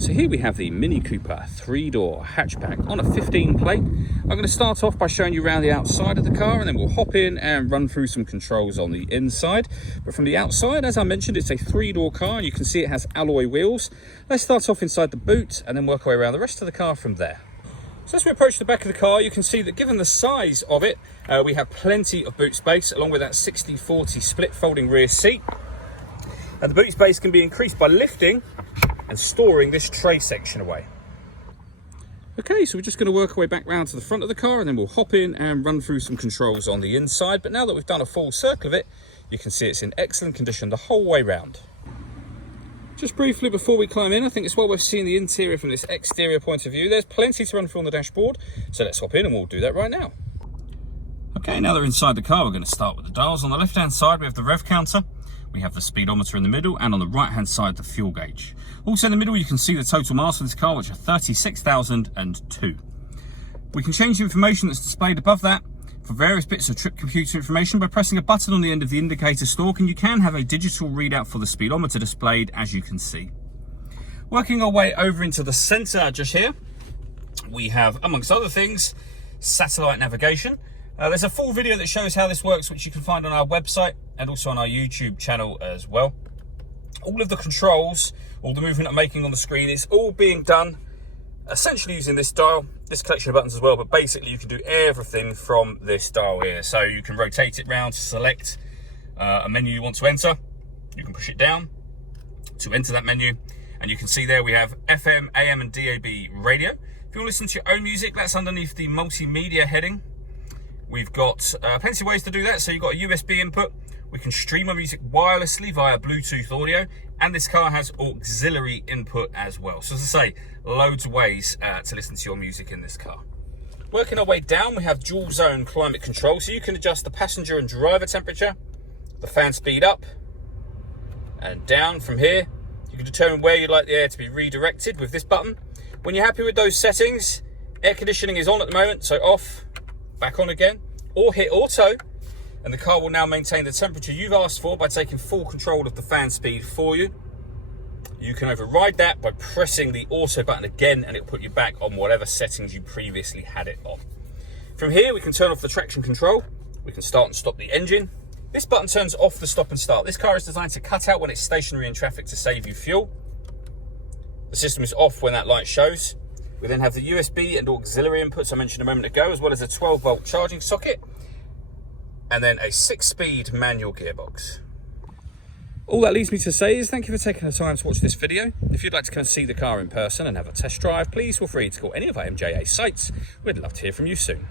So here we have the Mini Cooper 3-door hatchback on a 15 plate. I'm going to start off by showing you around the outside of the car, and then we'll hop in and run through some controls on the inside. But from the outside, as I mentioned, it's a 3-door car, and you can see it has alloy wheels. Let's start off inside the boot and then work our way around the rest of the car from there. So as we approach the back of the car, you can see that given the size of it, we have plenty of boot space, along with that 60-40 split folding rear seat. And the boot space can be increased by lifting and storing this tray section away. Okay, so we're just going to work our way back round to the front of the car, and then we'll hop in and run through some controls on the inside. But now that we've done a full circle of it, you can see it's in excellent condition the whole way round. Just briefly before we climb in, I think it's well worth seeing the interior from this exterior point of view. There's plenty to run through on the dashboard, so let's hop in and we'll do that right now. Okay, now that we're inside the car, we're going to start with the dials. On the left-hand side, we have the rev counter. We have the speedometer in the middle, and on the right-hand side, the fuel gauge. Also in the middle, you can see the total miles of this car, which are 36,002. We can change the information that's displayed above that for various bits of trip computer information by pressing a button on the end of the indicator stalk, and you can have a digital readout for the speedometer displayed, as you can see. Working our way over into the center just here, we have, amongst other things, satellite navigation. There's a full video that shows how this works, which you can find on our website and also on our YouTube channel as well. All of the controls, all the movement I'm making on the screen is all being done essentially using this dial, this collection of buttons as well, but basically you can do everything from this dial here. So you can rotate it round to select a menu you want to enter. You can push it down to enter that menu, and you can see there we have FM, AM and DAB radio. If you want to listen to your own music, that's underneath the multimedia heading. We've got plenty of ways to do that. So you've got a USB input. We can stream our music wirelessly via Bluetooth audio, and this car has auxiliary input as well. So as I say, loads of ways to listen to your music in this car. Working our way down, we have dual zone climate control. So you can adjust the passenger and driver temperature, the fan speed up and down. From here, you can determine where you'd like the air to be redirected with this button. When you're happy with those settings, air conditioning is on at the moment, so off, back on again, or hit auto, and the car will now maintain the temperature you've asked for by taking full control of the fan speed for you. You can override that by pressing the auto button again, and it'll put you back on whatever settings you previously had it on. From here, we can turn off the traction control. We can start and stop the engine. This button turns off the stop and start. This car is designed to cut out when it's stationary in traffic to save you fuel. The system is off when that light shows. We then have the USB and auxiliary inputs I mentioned a moment ago, as well as a 12-volt charging socket, and then a 6-speed manual gearbox. All that leaves me to say is thank you for taking the time to watch this video. If you'd like to come and see the car in person and have a test drive, please feel free to call any of our MJA sites. We'd love to hear from you soon.